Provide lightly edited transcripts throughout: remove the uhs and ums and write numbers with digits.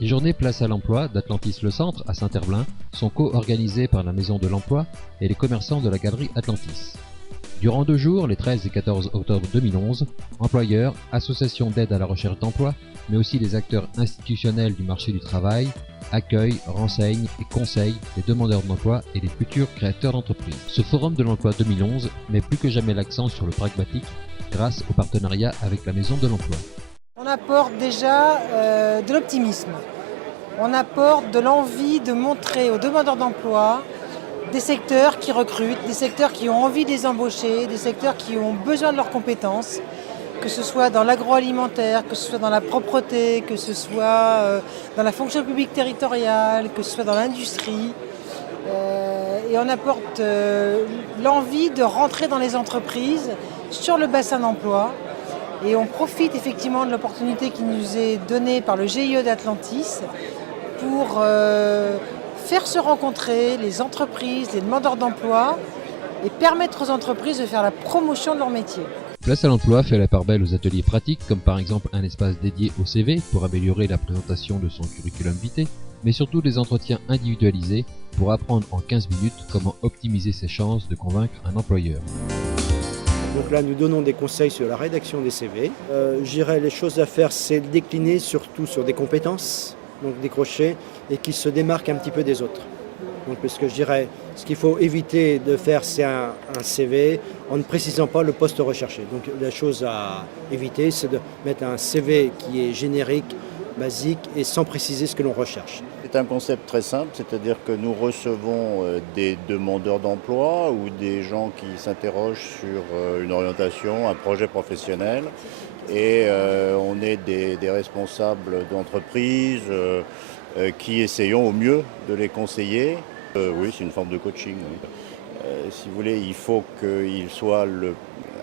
Les journées Place à l'emploi d'Atlantis Le Centre à Saint-Herblain sont co-organisées par la Maison de l'Emploi et les commerçants de la Galerie Atlantis. Durant 2 jours, les 13 et 14 octobre 2011, employeurs, associations d'aide à la recherche d'emploi, mais aussi les acteurs institutionnels du marché du travail, accueillent, renseignent et conseillent les demandeurs d'emploi et les futurs créateurs d'entreprises. Ce Forum de l'Emploi 2011 met plus que jamais l'accent sur le pragmatique grâce au partenariat avec la Maison de l'Emploi. On apporte déjà de l'optimisme, on apporte de l'envie de montrer aux demandeurs d'emploi des secteurs qui recrutent, des secteurs qui ont envie de les embaucher, des secteurs qui ont besoin de leurs compétences, que ce soit dans l'agroalimentaire, que ce soit dans la propreté, que ce soit dans la fonction publique territoriale, que ce soit dans l'industrie. Et on apporte l'envie de rentrer dans les entreprises sur le bassin d'emploi. Et on profite effectivement de l'opportunité qui nous est donnée par le GIE d'Atlantis pour faire se rencontrer les entreprises, les demandeurs d'emploi et permettre aux entreprises de faire la promotion de leur métier. Place à l'emploi fait la part belle aux ateliers pratiques comme par exemple un espace dédié au CV pour améliorer la présentation de son curriculum vitae, mais surtout des entretiens individualisés pour apprendre en 15 minutes comment optimiser ses chances de convaincre un employeur. Donc là, nous donnons des conseils sur la rédaction des CV. Je dirais les choses à faire, c'est décliner surtout sur des compétences, donc décrocher, et qui se démarquent un petit peu des autres. Donc, parce que je dirais, ce qu'il faut éviter de faire, c'est un CV en ne précisant pas le poste recherché. Donc la chose à éviter, c'est de mettre un CV qui est générique, basique et sans préciser ce que l'on recherche. C'est un concept très simple, c'est-à-dire que nous recevons des demandeurs d'emploi ou des gens qui s'interrogent sur une orientation, un projet professionnel et on est des responsables d'entreprise qui essayons au mieux de les conseiller. Oui, c'est une forme de coaching. Si vous voulez, il faut qu'ils soient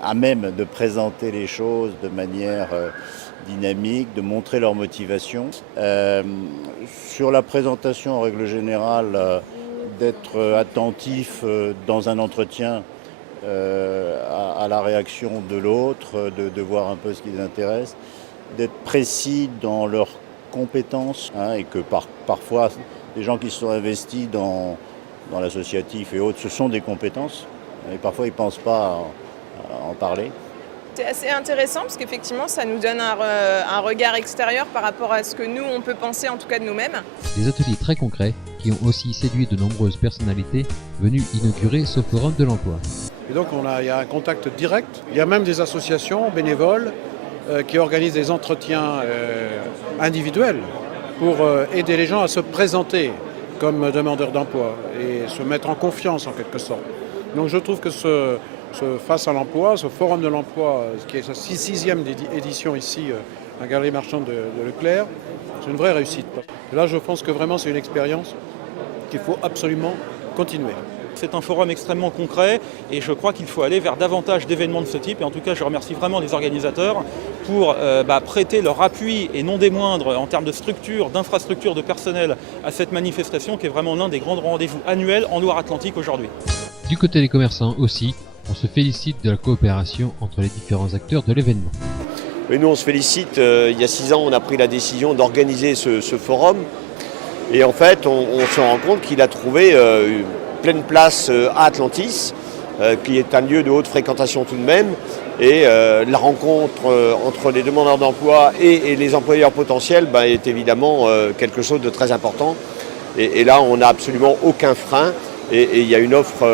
à même de présenter les choses de manière dynamique, de montrer leur motivation. Sur la présentation, en règle générale, d'être attentif dans un entretien à la réaction de l'autre, de voir un peu ce qui les intéresse, d'être précis dans leurs compétences, et que parfois, les gens qui se sont investis dans l'associatif et autres, ce sont des compétences, et parfois ils ne pensent pas à en parler. C'est assez intéressant parce qu'effectivement ça nous donne un regard extérieur par rapport à ce que nous on peut penser en tout cas de nous-mêmes. Des ateliers très concrets qui ont aussi séduit de nombreuses personnalités venues inaugurer ce forum de l'emploi. Et donc il y a un contact direct, il y a même des associations bénévoles qui organisent des entretiens individuels pour aider les gens à se présenter comme demandeurs d'emploi et se mettre en confiance en quelque sorte. Donc je trouve que ce Face à l'emploi, ce forum de l'emploi, qui est sa 6e édition ici à la Galerie Marchande de Leclerc, c'est une vraie réussite. Et là, je pense que vraiment c'est une expérience qu'il faut absolument continuer. C'est un forum extrêmement concret et je crois qu'il faut aller vers davantage d'événements de ce type. Et en tout cas, je remercie vraiment les organisateurs pour prêter leur appui, et non des moindres, en termes de structure, d'infrastructure, de personnel, à cette manifestation qui est vraiment l'un des grands rendez-vous annuels en Loire-Atlantique aujourd'hui. Du côté des commerçants aussi, on se félicite de la coopération entre les différents acteurs de l'événement. Mais nous on se félicite, il y a 6 ans on a pris la décision d'organiser ce forum et en fait on se rend compte qu'il a trouvé une pleine place à Atlantis, qui est un lieu de haute fréquentation tout de même, et la rencontre entre les demandeurs d'emploi et les employeurs potentiels est évidemment quelque chose de très important et là on n'a absolument aucun frein. Et il y a une offre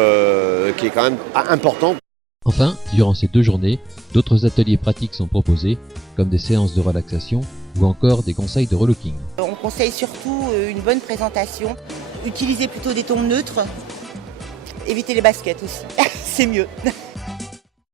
qui est quand même importante. Enfin, durant ces 2 journées, d'autres ateliers pratiques sont proposés, comme des séances de relaxation ou encore des conseils de relooking. On conseille surtout une bonne présentation, utiliser plutôt des tons neutres, éviter les baskets aussi, c'est mieux.